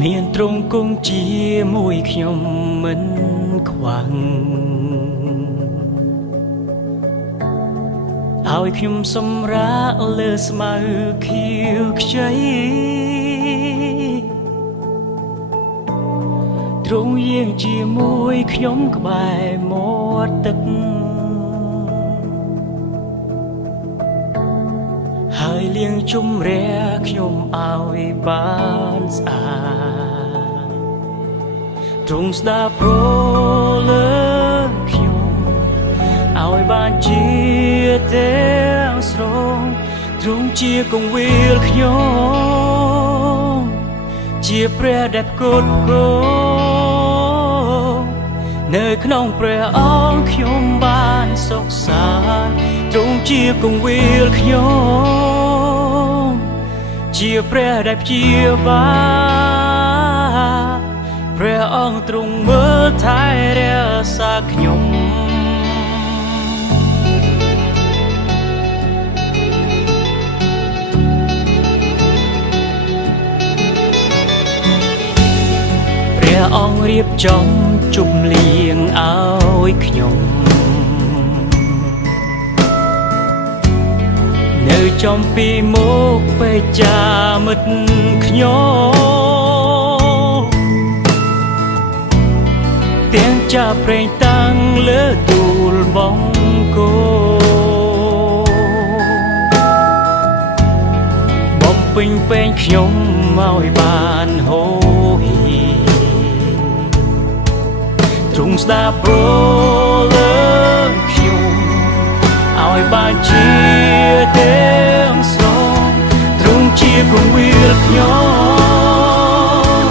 មានត្រង់គង់ជាមួយខ្ញុំមិនខ្វាំងឲ្យខ្ញុំសម្រាកលើស្មៅខៀវខ្ចីទ្រង់យាងជាមួយខ្ញុំក្បែរមាត់ទឹកហើយលៀងជម្រះខ្ញុំឲ្យបានស្អាតទ្រង់ស្ដាប់ព្រលើខ្ញុំឲ្យបានជាទាំងស្រុងទ្រង់ជាគង្វាលខ្ញុំជាព្រះដែលផ្គត់ផ្គង់នៅក្នុងព្រះអង្គខ្ញុំបានសុខសាន្តទ្រង់ជាគង្វាលខ្ញុំជាព្រះដែលព្យាបាលព្រះអង្គទ្រង់មើលថែរក្សាខ្ញុំព្រះអង្គរៀបចំជុំលៀងឲ្យខ្ញុំនៅចំពីមុខពេចាមិត្តខ្ញុំទាំងចាប់ប្រេងតាំងលើទូលបង្គោបំពេញពេញខ្ញុំឲ្យបានហូរហៀទ្រង់ស្ដាប់ព្រលើខ្ញុំឲ្យបានជាទាំងស្រុងទ្រង់ជាគង្វាលខ្ញុំ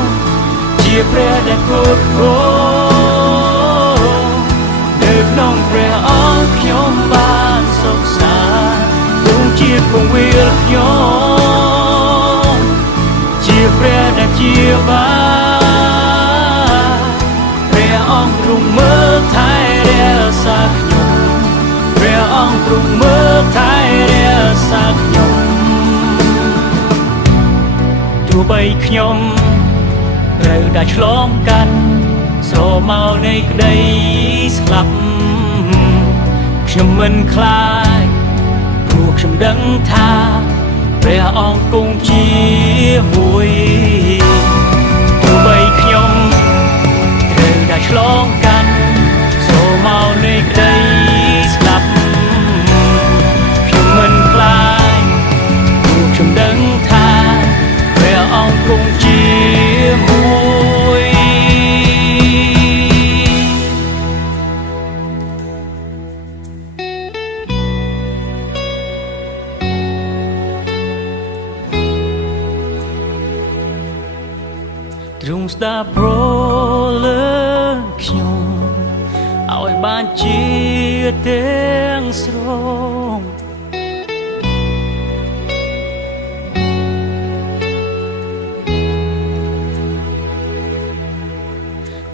ជាព្រះដែលផ្គត់ផ្គង់នៅក្នុងព្រះអង្គខ្ញុំបានសុខសាន្តទ្រង់ជាគង្វាលខ្ញុំជាព្រះដែលជាបាលព្រះអង្គទ្រង់មើលថែរក្សាខ្ញុំព្រះអង្គទ្រង់មើលថែរក្សាខ្ញុំទោះបីខ្ញុំត្រូវតែឆ្លងកាត់ស្រមោលនៃក្តីស្លាប់ខ្ញុំមិនខ្លាចព្រោះខ្ញុំដឹងថាព្រះអង្គគង់ជាមួយទោះបីខ្ញុំត្រូវតែឆ្លងកាត់ស្រមោលនៃក្តីស្លាប់ខ្ញុំមិនខ្លាចព្រោះខ្ញុំដឹងថាព្រះអង្គគង់ជាមួយទ្រង់ស្ដាប់ព្រលើខ្ញុំឲ្យបានជាទាំងស្រុង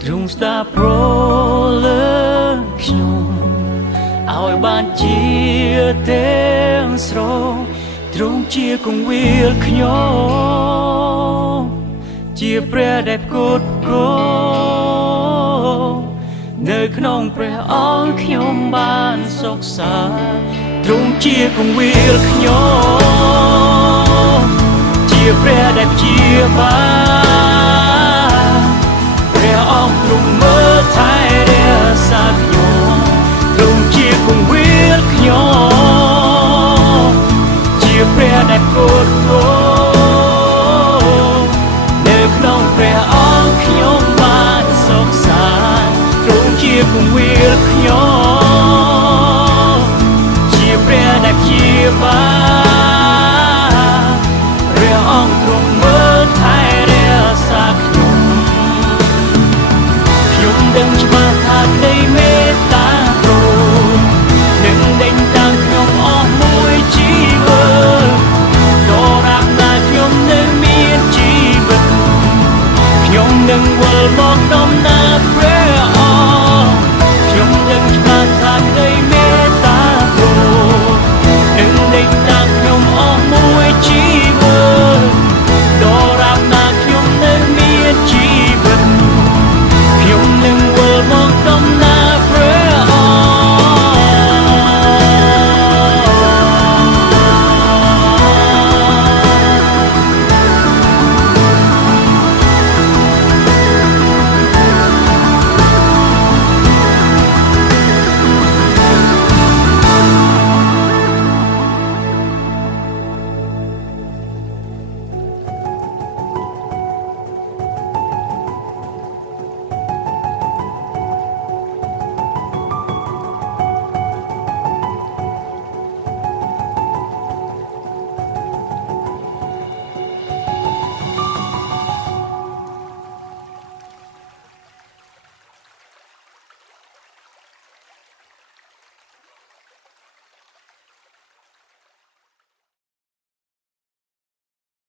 ទ្រង់ស្ដាប់ព្រលើខ្ញុំឲ្យបានជាទាំងស្រុងទ្រង់ជាគង្វាលខ្ញុំជាព្រះដែលផ្គត់ផ្គង់នៅក្នុងព្រះអង្គខ្ញុំបានសុខសាន្តទ្រង់ជាគង្វាលខ្ញុំជាព្រះដែលព្យាបាលព្រះអង្គទ្រង់មើលថែរក្សាខ្ញុំទ្រង់ជាគង្វាលខ្ញុំជាព្រះដែលផ្គត់ផ្គង់នៅក្នុងព្រះអង្គខ្ញុំបានសុខសាន្តទ្រង់ជាគង្វាលខ្ញុំជាព្រះដែលព្យាបាលព្រះអង្គទ្រង់មើលថែរក្សាខ្ញុំដឹងច្បាស់ថានៃមេត្តាទ្រង់នឹងដេញតាំងខ្ញុំអស់មួយជីវិតដរាបណាខ្ញុំនៅមានជីវិតខ្ញុំនឹងវិលមកដំណើ